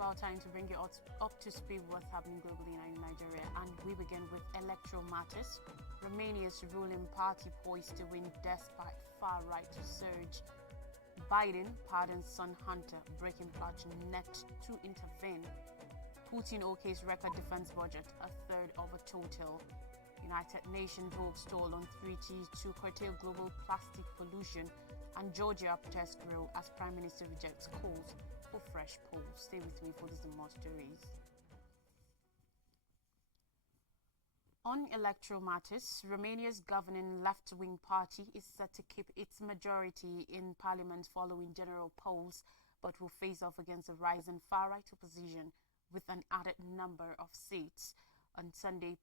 about time to bring you up to speed with what's happening globally in Nigeria. And we begin with electoral matters. Romania's ruling party poised to win despite far-right surge. Biden pardons son Hunter, breaking pledge net to intervene. Putin OK's record defense budget, a third of a total. United Nations votes toll on 3T to curtail global plastic pollution. And Georgia protests grow as Prime Minister rejects calls for fresh polls. Stay with me for these and more stories. On electoral matters, Romania's governing left-wing party is set to keep its majority in parliament following general polls, but will face off against a rising far-right opposition with an added number of seats. On Sunday,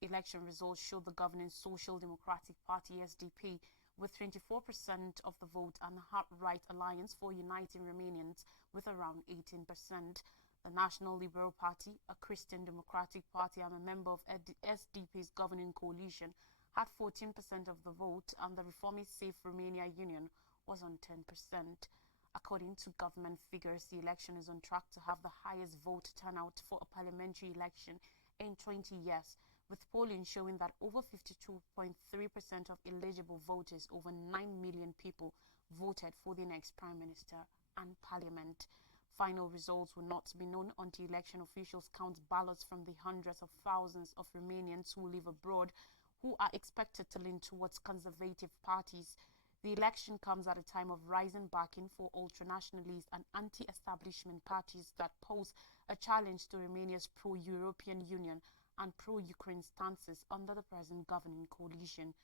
election results showed the governing Social Democratic Party (SDP) with 24% of the vote and the Right Alliance for Uniting Romanians with around 18%. The National Liberal Party, a Christian Democratic Party and a member of SDP's governing coalition, had 14% of the vote, and the Reformist Safe Romania Union was on 10%. According to government figures, the election is on track to have the highest vote turnout for a parliamentary election in 20 years, with polling showing that over 52.3% of eligible voters, over 9 million people, voted for the next Prime Minister and Parliament. Final results will not be known until election officials count ballots from the hundreds of thousands of Romanians who live abroad, who are expected to lean towards conservative parties. The election comes at a time of rising backing for ultranationalist and anti-establishment parties that pose a challenge to Romania's pro-European Union and pro-Ukraine stances under the present governing coalition.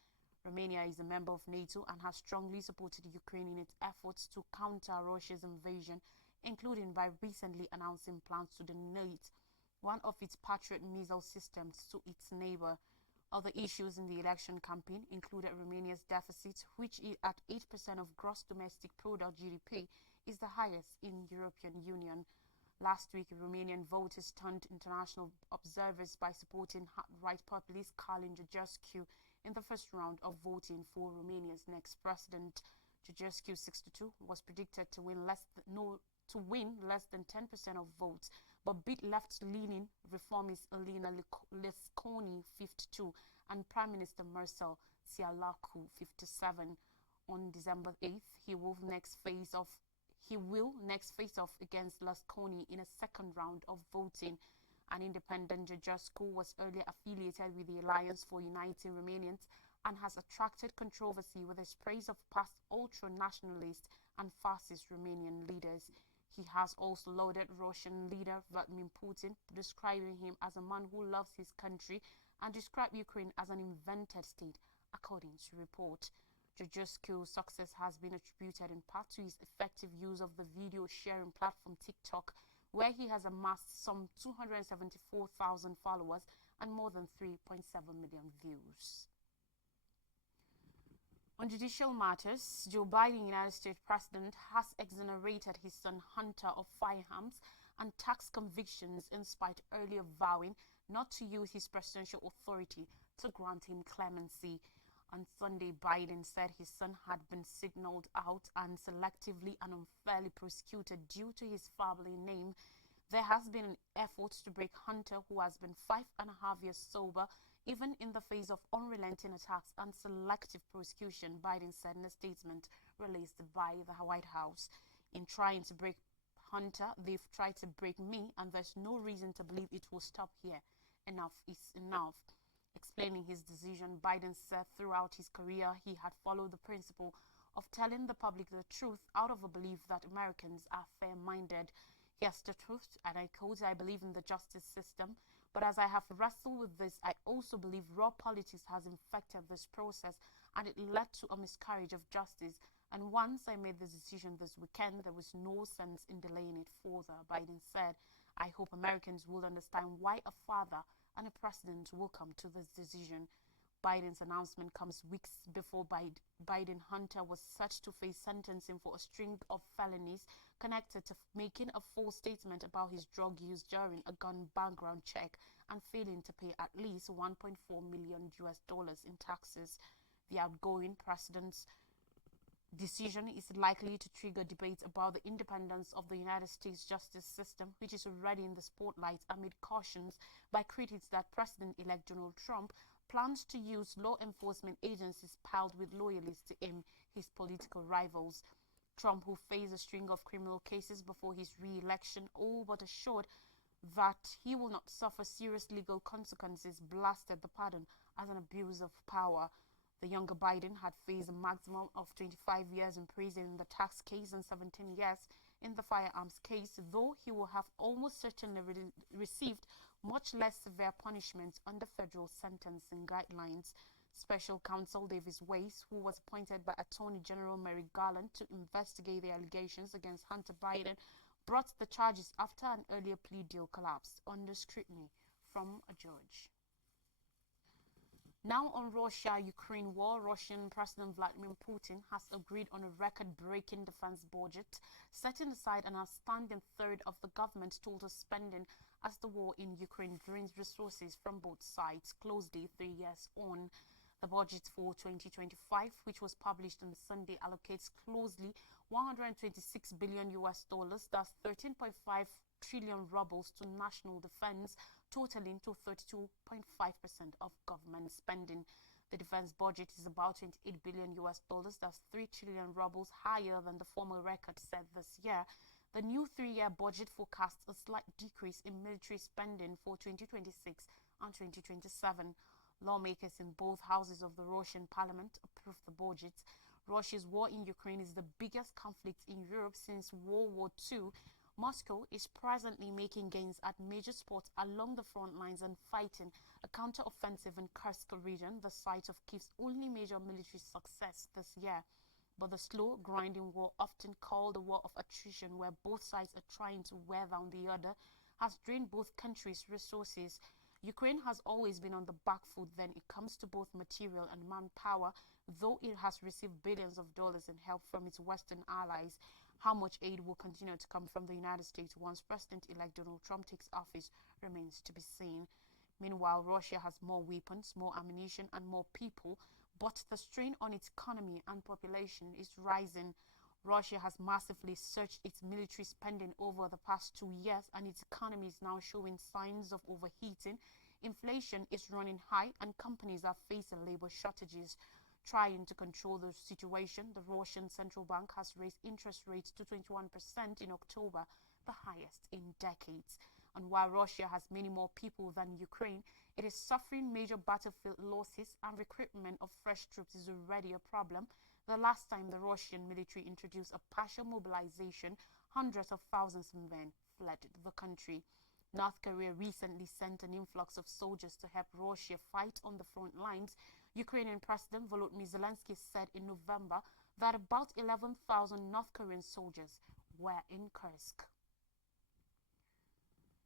Romania is a member of NATO and has strongly supported Ukraine in its efforts to counter Russia's invasion, including by recently announcing plans to donate one of its Patriot missile systems to its neighbor. Other issues in the election campaign included Romania's deficit, which at 8% of gross domestic product (GDP) is the highest in European Union. Last week, Romanian voters turned international observers by supporting right populist Călin Georgescu in the first round of voting for Romania's next president. Georgescu, 62, was predicted to win less than 10% of votes, but beat left-leaning reformist Elena Lesconi, 52, and Prime Minister Marcel Ciolacu, 57. On December 8th, he will next face off against Lesconi in a second round of voting. An independent Georgescu was earlier affiliated with the Alliance for Uniting Romanians and has attracted controversy with his praise of past ultra-nationalist and fascist Romanian leaders. He has also lauded Russian leader Vladimir Putin, describing him as a man who loves his country, and described Ukraine as an invented state, according to report. Georgescu's success has been attributed in part to his effective use of the video sharing platform TikTok, where he has amassed some 274,000 followers and more than 3.7 million views. On judicial matters, Joe Biden, United States President, has exonerated his son Hunter of firearms and tax convictions in spite earlier vowing not to use his presidential authority to grant him clemency. On Sunday, Biden said his son had been signaled out and selectively and unfairly prosecuted due to his family name. There has been an effort to break Hunter, who has been 5.5 years sober, even in the face of unrelenting attacks and selective prosecution, Biden said in a statement released by the White House. In trying to break Hunter, they've tried to break me, and there's no reason to believe it will stop here. Enough is enough. Explaining his decision, Biden said throughout his career he had followed the principle of telling the public the truth out of a belief that Americans are fair-minded. Yes, the truth, and I quote, "I believe in the justice system, but as I have wrestled with this, I also believe raw politics has infected this process and it led to a miscarriage of justice. And once I made this decision this weekend, there was no sense in delaying it further," Biden said. "I hope Americans will understand why a father and a president will come to this decision." Biden's announcement comes weeks before Biden Hunter was set to face sentencing for a string of felonies connected to making a false statement about his drug use during a gun background check and failing to pay at least $1.4 million in taxes. The outgoing president decision is likely to trigger debates about the independence of the United States justice system, which is already in the spotlight amid cautions by critics that President-elect Donald Trump plans to use law enforcement agencies piled with loyalists to aim his political rivals. Trump, who faced a string of criminal cases before his re-election, all but assured that he will not suffer serious legal consequences, blasted the pardon as an abuse of power. The younger Biden had faced a maximum of 25 years in prison in the tax case and 17 years in the firearms case, though he will have almost certainly received much less severe punishment under federal sentencing guidelines. Special counsel Davis Weiss, who was appointed by Attorney General Merrick Garland to investigate the allegations against Hunter Biden, brought the charges after an earlier plea deal collapsed under scrutiny from a judge. Now on Russia-Ukraine war, Russian President Vladimir Putin has agreed on a record-breaking defense budget, setting aside an outstanding third of the government's total spending as the war in Ukraine drains resources from both sides closely 3 years on. The budget for 2025, which was published on Sunday, allocates closely 126 billion US dollars, that's 13.5 trillion rubles, to national defense, totaling to 32.5% of government spending. The defense budget is about 28 billion US dollars, that's 3 trillion rubles, higher than the former record set this year. The new 3-year budget forecasts a slight decrease in military spending for 2026 and 2027. Lawmakers in both houses of the Russian parliament approved the budget. Russia's war in Ukraine is the biggest conflict in Europe since World War II. Moscow is presently making gains at major spots along the front lines and fighting a counter-offensive in Kursk region, the site of Kyiv's only major military success this year. But the slow, grinding war, often called a war of attrition, where both sides are trying to wear down the other, has drained both countries' resources. Ukraine has always been on the back foot when it comes to both material and manpower, though it has received billions of dollars in help from its Western allies. How much aid will continue to come from the United States once President-elect Donald Trump takes office remains to be seen. Meanwhile, Russia has more weapons, more ammunition, and more people, but the strain on its economy and population is rising. Russia has massively surged its military spending over the past 2 years, and its economy is now showing signs of overheating. Inflation is running high, and companies are facing labor shortages. Trying to control the situation, the Russian central bank has raised interest rates to 21% in October, the highest in decades. And while Russia has many more people than Ukraine, it is suffering major battlefield losses, and recruitment of fresh troops is already a problem. The last time the Russian military introduced a partial mobilization, hundreds of thousands of men fled the country. North Korea recently sent an influx of soldiers to help Russia fight on the front lines. Ukrainian President Volodymyr Zelensky said in November that about 11,000 North Korean soldiers were in Kursk.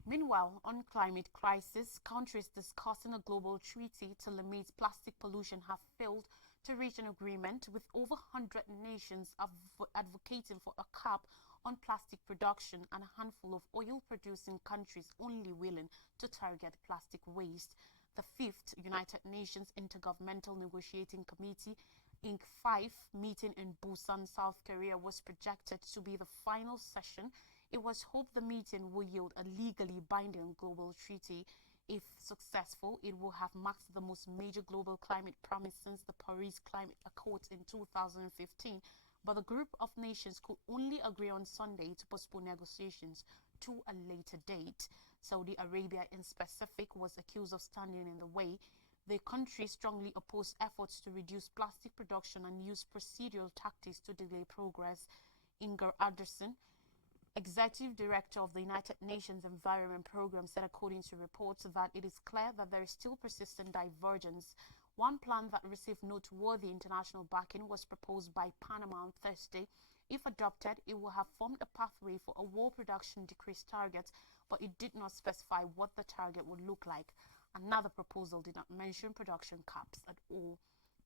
Meanwhile, on climate crisis, countries discussing a global treaty to limit plastic pollution have failed to reach an agreement, with over 100 nations advocating for a cap on plastic production and a handful of oil-producing countries only willing to target plastic waste. The fifth United Nations Intergovernmental Negotiating Committee, Inc. 5, meeting in Busan, South Korea, was projected to be the final session. It was hoped the meeting will yield a legally binding global treaty. If successful, it will have marked the most major global climate promise since the Paris Climate Accords in 2015. But the group of nations could only agree on Sunday to postpone negotiations to a later date. Saudi Arabia, in specific, was accused of standing in the way. The country strongly opposed efforts to reduce plastic production and used procedural tactics to delay progress. Inger Anderson, Executive Director of the United Nations Environment Programme, said, according to reports, that it is clear that there is still persistent divergence. One plan that received noteworthy international backing was proposed by Panama on Thursday. If adopted, it will have formed a pathway for a war production decrease target, but it did not specify what the target would look like. Another proposal did not mention production caps at all.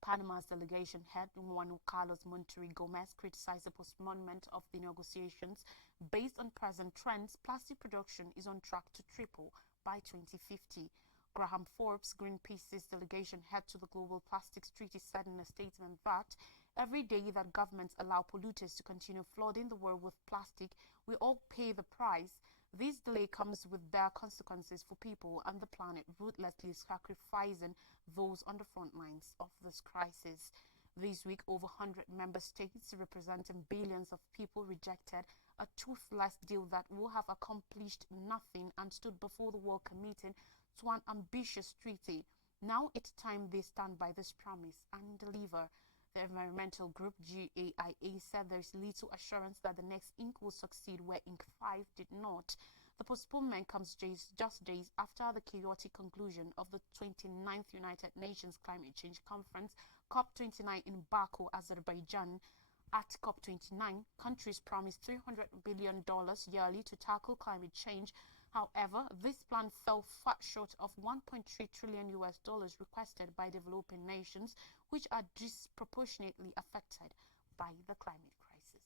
Panama's delegation head, Juan Carlos Monterrey Gomez, criticized the postponement of the negotiations. Based on present trends, plastic production is on track to triple by 2050. Graham Forbes, Greenpeace's delegation head to the Global Plastics Treaty, said in a statement that Every day that governments allow polluters to continue flooding the world with plastic, we all pay the price. This delay comes with dire consequences for people and the planet, ruthlessly sacrificing those on the front lines of this crisis. This week, over 100 member states representing billions of people rejected a toothless deal that would have accomplished nothing and stood before the world committing to an ambitious treaty. Now it's time they stand by this promise and deliver. The environmental group GAIA said there is little assurance that the next Inc will succeed where Inc 5 did not. The postponement comes just days after the chaotic conclusion of the 29th United Nations Climate Change Conference, COP29 in Baku, Azerbaijan. At COP29, countries promised $300 billion yearly to tackle climate change. However, this plan fell far short of $1.3 trillion requested by developing nations, which are disproportionately affected by the climate crisis.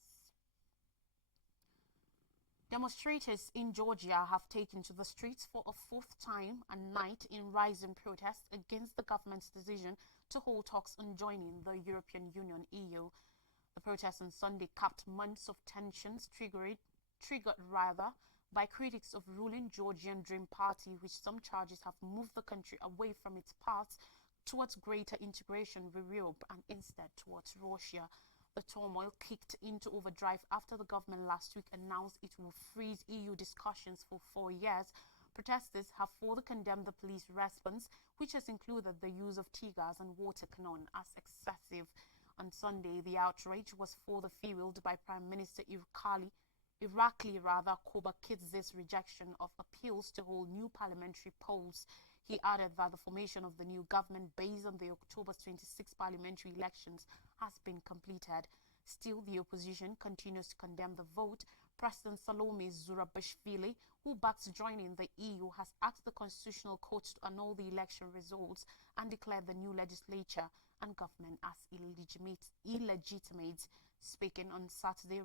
Demonstrators in Georgia have taken to the streets for a fourth time and night in rising protests against the government's decision to hold talks on joining the European Union (EU). The protests on Sunday capped months of tensions triggered by critics of ruling Georgian Dream Party, which some charges have moved the country away from its path towards greater integration with Europe and instead towards Russia. The turmoil kicked into overdrive after the government last week announced it will freeze EU discussions for 4 years. Protesters have further condemned the police response, which has included the use of tear gas and water cannon, as excessive. On Sunday, the outrage was further fueled by Prime Minister Irakli Kobakidze's rejection of appeals to hold new parliamentary polls. He added that the formation of the new government based on the October 26 parliamentary elections has been completed. Still, the opposition continues to condemn the vote. President Salome Zurabishvili, who backs joining the EU, has asked the Constitutional Court to annul the election results and declare the new legislature and government as illegitimate. Speaking on Saturday,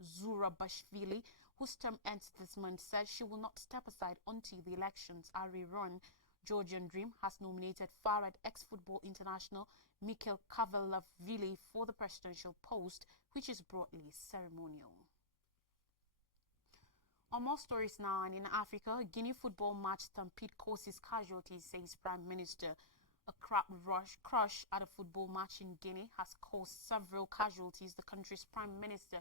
Zurabishvili, whose term ends this month, said she will not step aside until the elections are rerun. Georgian Dream has nominated far-right ex-football international Mikhail Kavalavili for the presidential post, which is broadly ceremonial. On more stories now, and in Africa, Guinea football match stampede causes casualties, says Prime Minister. A crowd crush at a football match in Guinea has caused several casualties, the country's Prime Minister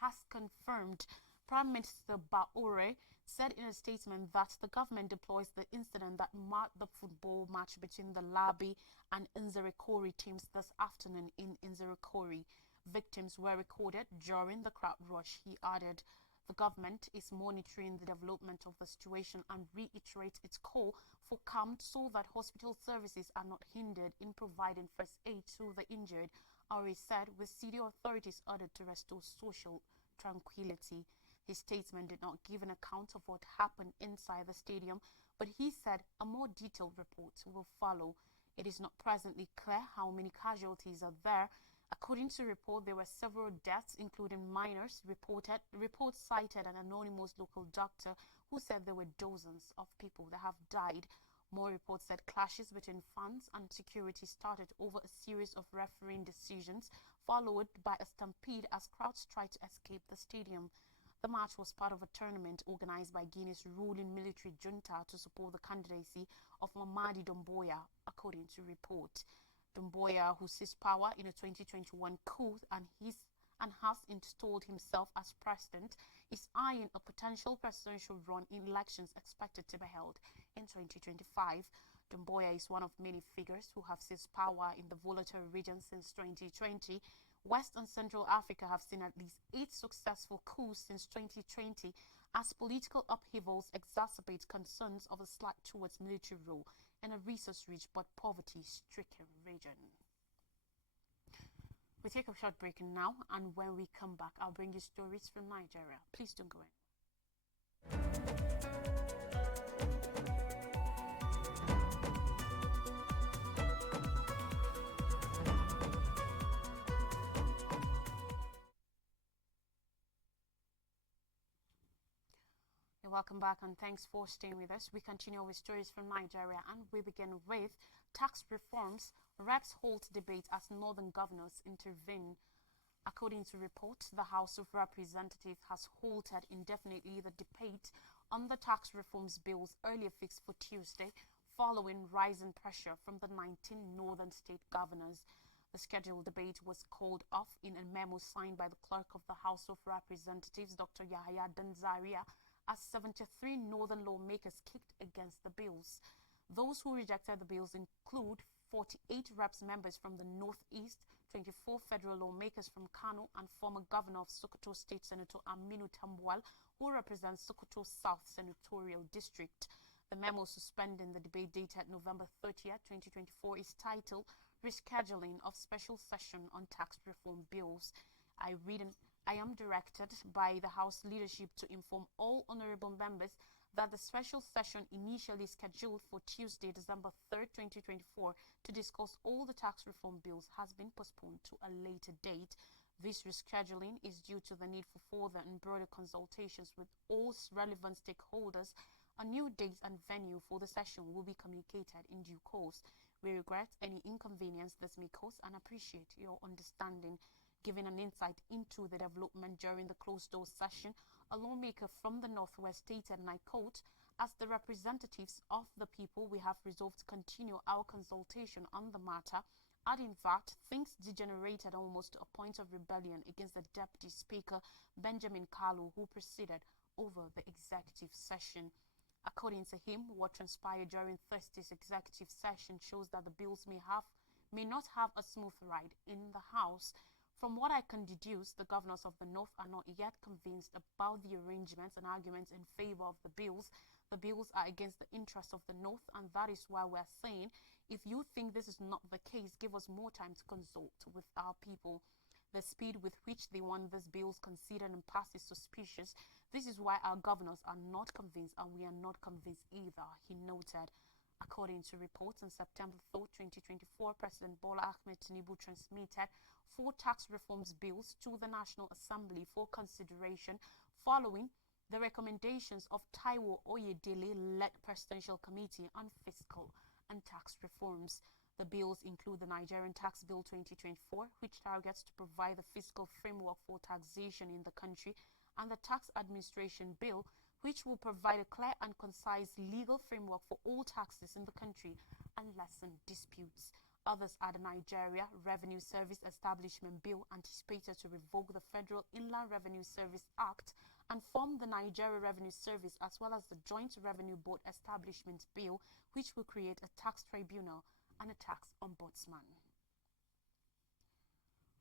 has confirmed. Prime Minister Baure said in a statement that the government deploys the incident that marked the football match between the Labi and Nzerekori teams this afternoon in Nzerekori. Victims were recorded during the crowd rush. He added, the government is monitoring the development of the situation and reiterates its call for calm so that hospital services are not hindered in providing first aid to the injured. Aure said, with city authorities ordered to restore social tranquility. His statement did not give an account of what happened inside the stadium, but he said a more detailed report will follow. It is not presently clear how many casualties are there. According to report, there were several deaths, including minors. Reports cited an anonymous local doctor who said there were dozens of people that have died. More reports said clashes between fans and security started over a series of refereeing decisions, followed by a stampede as crowds tried to escape the stadium. The match was part of a tournament organized by Guinea's ruling military junta to support the candidacy of Mamadi Doumbouya, according to report. Doumbouya, who seized power in a 2021 coup and has installed himself as president, is eyeing a potential presidential run in elections expected to be held in 2025. Doumbouya is one of many figures who have seized power in the volatile region since 2020. West and Central Africa have seen at least 8 successful coups since 2020 as political upheavals exacerbate concerns of a slide towards military rule in a resource-rich but poverty-stricken region. We take a short break now, and when we come back, I'll bring you stories from Nigeria. Please don't go in. Welcome back and thanks for staying with us. We continue with stories from Nigeria and we begin with tax reforms Reps halt debate as northern governors intervene. According to reports, the House of Representatives has halted indefinitely the debate on the tax reforms bills earlier fixed for Tuesday, following rising pressure from the 19 northern state governors. The scheduled debate was called off in a memo signed by the Clerk of the House of Representatives, Dr. Yahya Danzaria, as 73 northern lawmakers kicked against the bills. Those who rejected the bills include 48 reps members from the Northeast, 24 federal lawmakers from Kano, and former governor of Sokoto State Senator Aminu Tambuwal, who represents Sokoto South Senatorial District. The memo suspending the debate dated November 30th, 2024 is titled Rescheduling of Special Session on Tax Reform Bills. I am directed by the House leadership to inform all honorable members that the special session initially scheduled for Tuesday, December 3rd, 2024 to discuss all the tax reform bills has been postponed to a later date. This rescheduling is due to the need for further and broader consultations with all relevant stakeholders. A new date and venue for the session will be communicated in due course. We regret any inconvenience this may cause and appreciate your understanding. Giving an insight into the development during the closed-door session, a lawmaker from the Northwest stated, and I quote, "As the representatives of the people, we have resolved to continue our consultation on the matter," adding that things degenerated almost to a point of rebellion against the Deputy Speaker, Benjamin Kalu, who presided over the executive session. According to him, what transpired during Thursday's executive session shows that the bills may not have a smooth ride in the House. From what I can deduce, the governors of the North are not yet convinced about the arrangements and arguments in favor of the bills. The bills are against the interests of the North, and that is why we're saying, if you think this is not the case, give us more time to consult with our people. The speed with which they want these bills considered and passed is suspicious. This is why our governors are not convinced, and we are not convinced either, he noted. According to reports, on September 4, 2024, President Bola Ahmed Tinubu transmitted 4 tax reforms bills to the National Assembly for consideration following the recommendations of Taiwo Oyedele-led Presidential Committee on Fiscal and Tax Reforms. The bills include the Nigerian Tax Bill 2024, which targets to provide the fiscal framework for taxation in the country, and the Tax Administration Bill, which will provide a clear and concise legal framework for all taxes in the country and lessen disputes. Others are the Nigeria Revenue Service Establishment Bill, anticipated to revoke the Federal Inland Revenue Service Act and form the Nigeria Revenue Service, as well as the Joint Revenue Board Establishment Bill, which will create a tax tribunal and a tax ombudsman.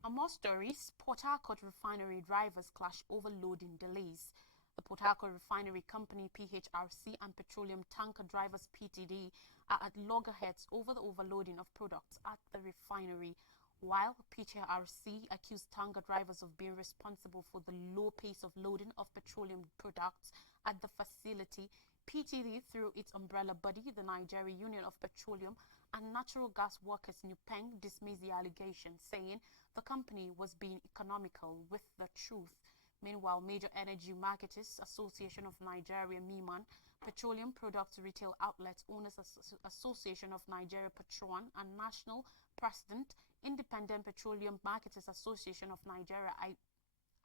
On more stories, Port Harcourt refinery drivers clash over loading delays. The Port Harcourt Refinery Company (PHRC) and Petroleum Tanker Drivers (PTD) are at loggerheads over the overloading of products at the refinery. While PHRC accused tanker drivers of being responsible for the low pace of loading of petroleum products at the facility, PTD, through its umbrella body, the Nigeria Union of Petroleum and Natural Gas Workers (NUPENG), dismissed the allegation, saying the company was being economical with the truth. Meanwhile, Major Energy Marketers Association of Nigeria (MEMAN), Petroleum Products Retail Outlets Owners Association of Nigeria (PETRON), and National President Independent Petroleum Marketers Association of Nigeria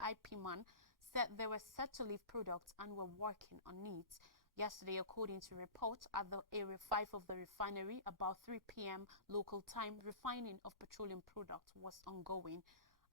(IPMAN) said they were set to leave products and were working on it. Yesterday, according to reports, at the Area 5 of the refinery, about 3 p.m. local time, refining of petroleum products was ongoing.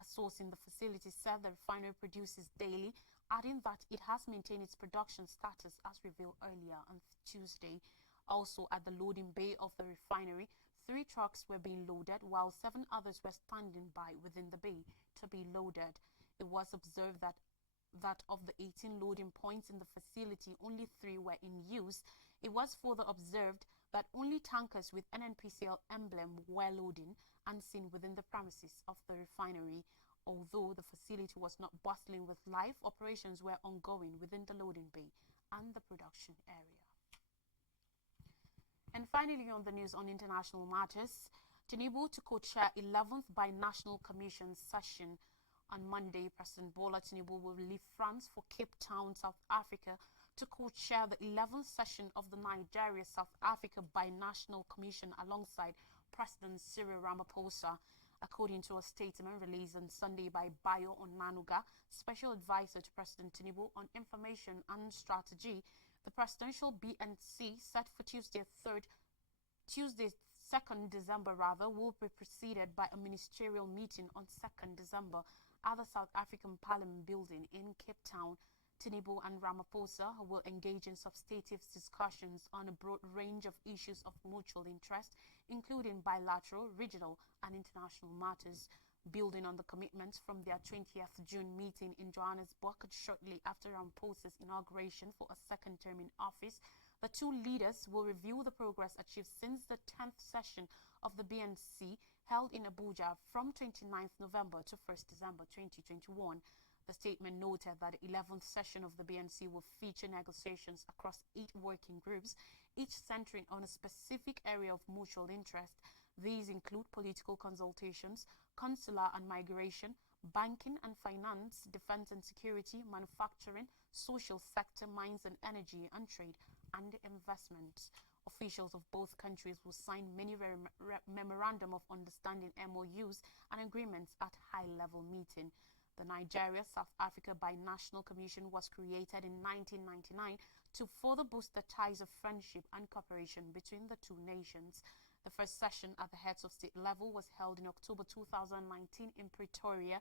A source in the facility said the refinery produces daily, adding that it has maintained its production status as revealed earlier on Tuesday. Also at the loading bay of the refinery, 3 trucks were being loaded while 7 others were standing by within the bay to be loaded. It was observed that of the 18 loading points in the facility, only 3 were in use. It was further observed that only tankers with NNPCL emblem were loading and seen within the premises of the refinery. Although the facility was not bustling with life, operations were ongoing within the loading bay and the production area. And finally, on the news on international matters, Tinubu to co-chair 11th Binational Commission session. On Monday, President Bola Tinubu will leave France for Cape Town, South Africa, to co-chair the 11th session of the Nigeria-South Africa Binational Commission alongside President Cyril Ramaphosa. According to a statement released on Sunday by Bayo Onanuga, Special Advisor to President Tinubu on Information and Strategy, the presidential BNC set for Tuesday 2nd December will be preceded by a ministerial meeting on 2nd December at the South African Parliament building in Cape Town. Tinubu and Ramaphosa will engage in substantive discussions on a broad range of issues of mutual interest, including bilateral, regional, and international matters. Building on the commitments from their 20th June meeting in Johannesburg shortly after Ramaphosa's inauguration for a second term in office, the two leaders will review the progress achieved since the 10th session of the BNC held in Abuja from 29th November to 1st December 2021. The statement noted that the 11th session of the BNC will feature negotiations across 8 working groups, each centering on a specific area of mutual interest. These include political consultations, consular and migration, banking and finance, defense and security, manufacturing, social sector, mines and energy, and trade and investment. Officials of both countries will sign many memorandum of understanding MOUs and agreements at high-level meeting. The Nigeria-South Africa Binational Commission was created in 1999 to further boost the ties of friendship and cooperation between the two nations. The first session at the heads of state level was held in October 2019 in Pretoria.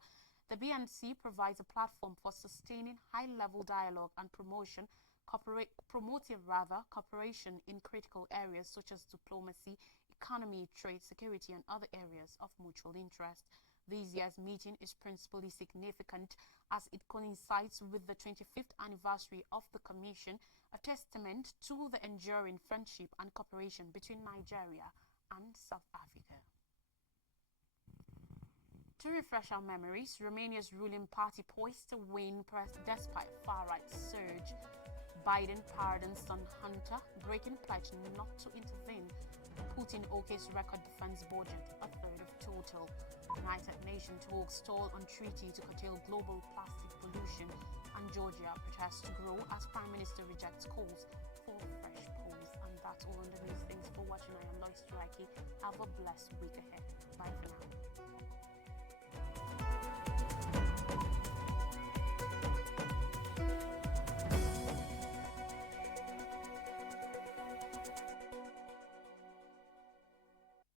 The BNC provides a platform for sustaining high-level dialogue and promoting cooperation in critical areas such as diplomacy, economy, trade, security, and other areas of mutual interest. This year's meeting is principally significant as it coincides with the 25th anniversary of the Commission, a testament to the enduring friendship and cooperation between Nigeria and South Africa. To refresh our memories, Romania's ruling party poised to win despite far-right surge. Biden pardons son Hunter, breaking pledge not to intervene. Putin okay's record defense budget, a third of total. United Nations talks stall on treaty to curtail global plastic pollution. And Georgia protests to grow as Prime Minister rejects calls for fresh polls. And that's all on the news. Thanks for watching. I am Lois Strikey. Have a blessed week ahead. Bye for now.